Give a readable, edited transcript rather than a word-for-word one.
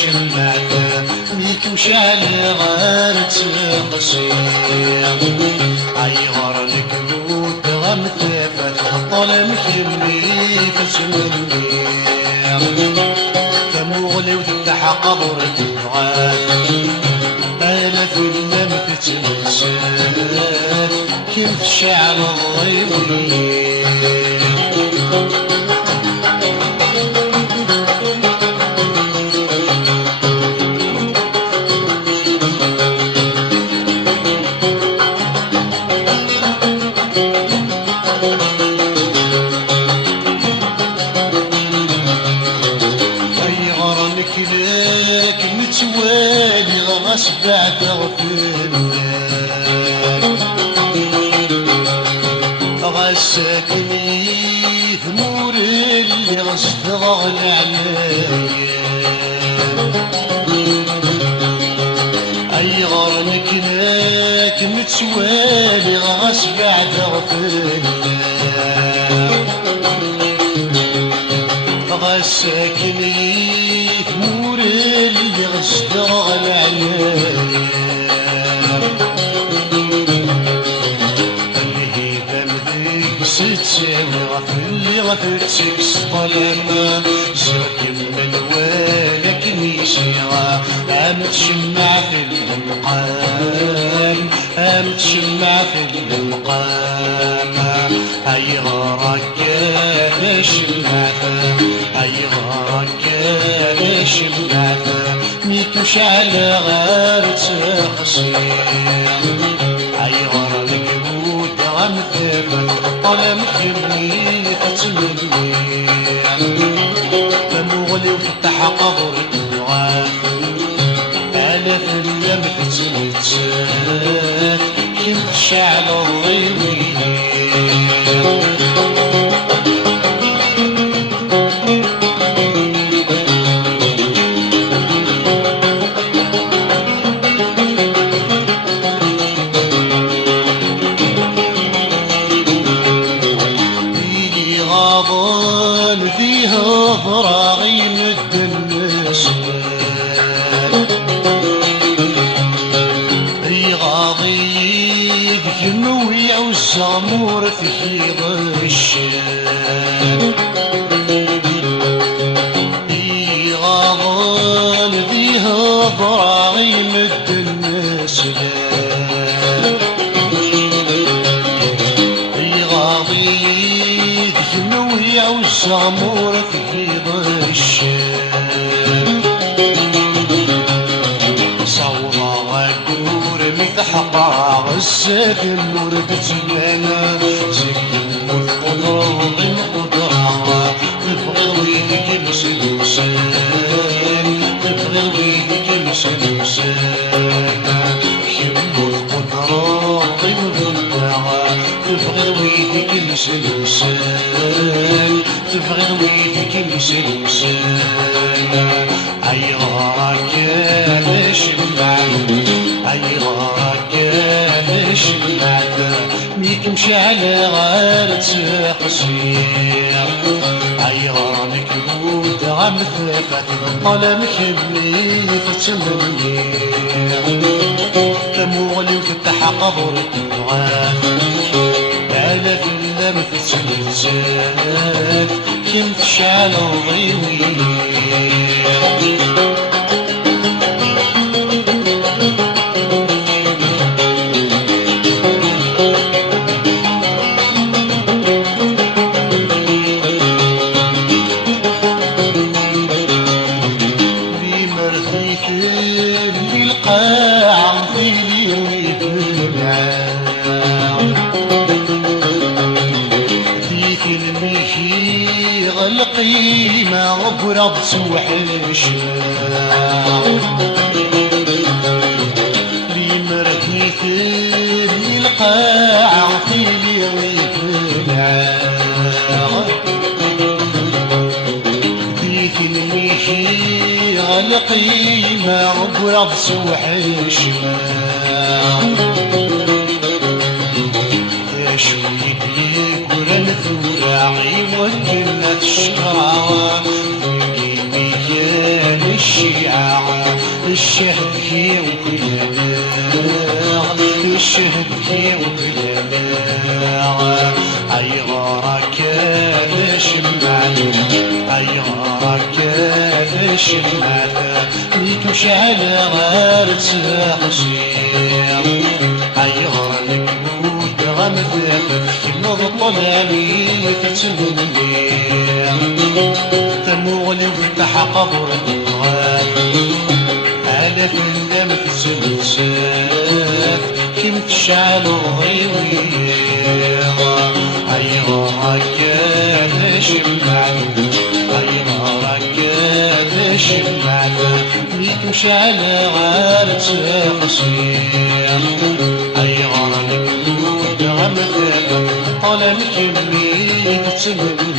شمعته ميك وشعل غير تخشي عيغر الكبوت غمثفت ظلم كمي فشمني كمغلي وتفتح قبر تبغات انا في اللم تتمشات كيف شعر الضيوي متوالي غصب بعد غفلنا غساكني ثمور اللي غصب غلى عليا اي غرنك لك متوالي غصب بعد غفلنا غساكني ثمور اللي غشتغل عليا اللي بمذيك ستساوي غفلي غفتك سطلما جاك من والك نيشيغا عم تشمع في المقام عم تشمع في المقام اي غراك يا شمعته اي غراك يا شمعته ميك وشعل غير تخشي اي غرا الكبوت غمثفت طلم كمي فتمني فمغلي وفتح قبر الدعاء انا في اللم تتمتشات كنت شعل الضيوي فيها ضراغي مد النسوان ريغاضي يموي والزامور في ضشان ريغاضي فيها ضراغي مد النسوان ريغاضي يموي والزامور في ضشان صورة غدور متحقا غسات النور بتمانا زين والقدرة ضمن قدرة تبغي ويدك مسلوسان تبغي ويدك مسلوسان كم القدرة ضمن قدرة تبغي ويدك مسلوسان تبغي ويدك مسلوسان اي غراك يا شمعت اي غراك يا شمعت ميك مشعل غير تخشير اي غرانك بود غمثفت طلمك بني فتمني تموغلي وتفتح قبر الدعاء على في اللم تتمتشات كم تشعل الضيوي القيمة غبرة بسوحش لي مرتني ثاني القاع في ليغيب العاغ ديك الميشي القيمة غبرة بسوحش شوي بيك ورنثوراعي وكلنا الشقراوة في ميكان الشيعة الشهد كي وكل الشهد كي وكل أي غارك شمعت أي غارك شمعت ليك وشعل غير تخشير أي غارك ود غمدك نضطل عليك تتمنير تمولي وفتح قبر الغاد على فندم تسلسات كم تشعل ضيوية أيها ركاد شمعت أيها ركاد شمعت ليك مشعل غير تقصير أيها ركود غمدك طلب كمية تمنية